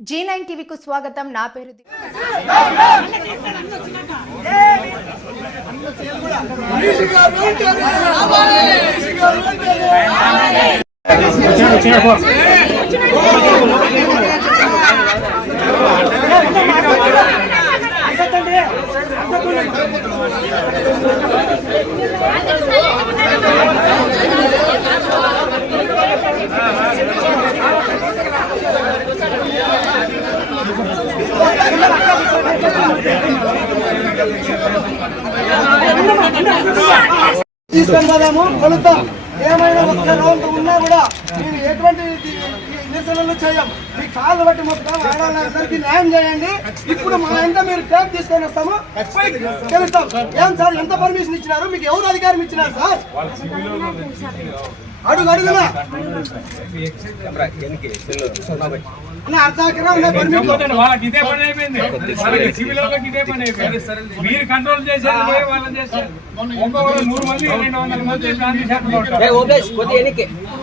G nine టీవీకు స్వాగతం. నా పేరు తీసుకొని పోదాము కొలుద్దాం. ఏమైనా ఒక్క రౌండ్ ఉన్నా కూడా మేము ఎటువంటి నిరసనలు చేయం మీ కాళ్ళు బట్టి మొత్తం ఆడాలందరికీ న్యాయం చేయండి. ఇప్పుడు మా ఎంత మీరు టేప్ తీసుకొని వస్తాము. ఏం సార్ ఎంత పర్మిషన్ ఇచ్చినారు? మీకు ఎవరు అధికారం ఇచ్చినారు సార్? అడుగు అడుగునా? మీరు కంట్రోల్ ఒక్కొక్కరు నూరు మంది రెండు వందల మంది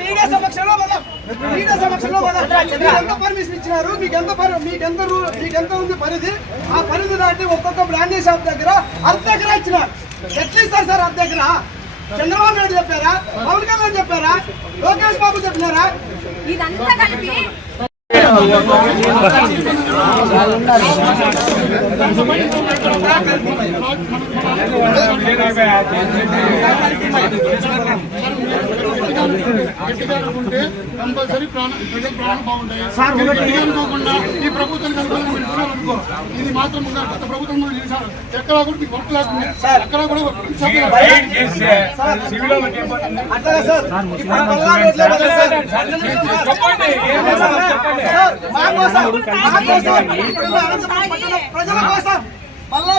మీడియా సమక్షంలో వదలం. మీడియా సమక్షంలో వదలం. మీరు ఎంత పర్మిషన్ ఇచ్చినారు? మీకు ఎంత మీకు ఎంత మీకు ఎంత ఉంది పరిధి? ఆ పరిధి దాటి ఒక్కొక్క బ్రాండీ షాప్ దగ్గర అర్ధ ఎకరా ఇచ్చినారు. ఎట్లా ఇస్తారు సార్ అర్ధ ఎకరా చంద్రబాబు నాయుడు చెప్పారా? పవన్ కళ్యాణ్ చెప్పారా? లోకేష్ బాబు చెప్పినారా? ఇదంతా కలిపి Thank you. ఉంటే కంపల్సరీ ప్రాణం ప్రజల ప్రాణం బాగుంటాయి అనుకోకుండా ఈ ప్రభుత్వానికి అనుకూలంగా అనుకో ఇది మాత్రం? గత ప్రభుత్వం కూడా చేశారు ఎక్కడ కూడా మీకు వర్క్ లేకుండా ఎక్కడ కూడా ప్రజల కోసం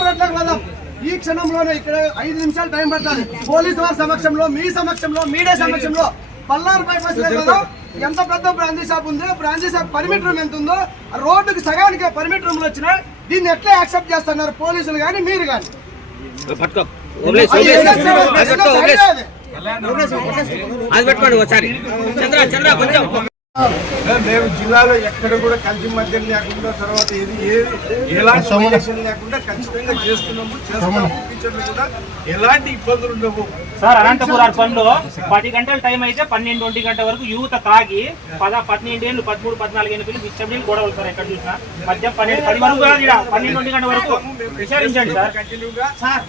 రోడ్లకు ఈ క్షణంలోనే ఇక్కడ ఐదు నిమిషాలు టైం పడుతుంది పోలీసు వారి సమక్షంలో మీ సమక్షంలో మీడియా సమక్షంలో పల్లారు బైపాస్ కదా ఎంత పెద్ద బ్రాంచీ షాప్ ఉంది బ్రాంచీ షాప్ పర్మిట్ రూమ్ ఎంత ఉందో రోడ్డుకి సగానికి పర్మిట్ రూమ్లు వచ్చినాయి దీన్ని ఎట్లా యాక్సెప్ట్ చేస్తున్నారు పోలీసులు కానీ మీరు కానీ అది పెట్టుకోండి ఒకసారి చంద్ర చంద్ర కొంచెం మేము జిల్లాలో ఎక్కడ కూడా కల్తీ మద్యం లేకుండా తర్వాత ఏది ఏది ఎలాంటి వైలేషన్ లేకుండా ఖచ్చితంగా చేస్తున్నాము చేస్తున్నాము ఫ్యూచర్లో కూడా ఎలాంటి ఇబ్బందులు ఉండవు. సార్ అనంతపురం పనిలో పది గంటల టైం అయితే పన్నెండు ఒంటి గంట వరకు యువత తాగి పద పన్నెండు ఏళ్ళు పదమూడు పద్నాలుగు ఏళ్ళు పిల్లలు ఇష్టం గొడవలు సార్ ఎక్కడ చూసినా. మధ్య పన్నెండు పది వరకు కాదు పన్నెండు ఒంటి గంట వరకు విచారించండి సార్. కంటిన్యూగా. సార్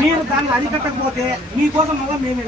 మీరు దాన్ని అరికట్టకపోతే మీకోసం మళ్ళీ మేము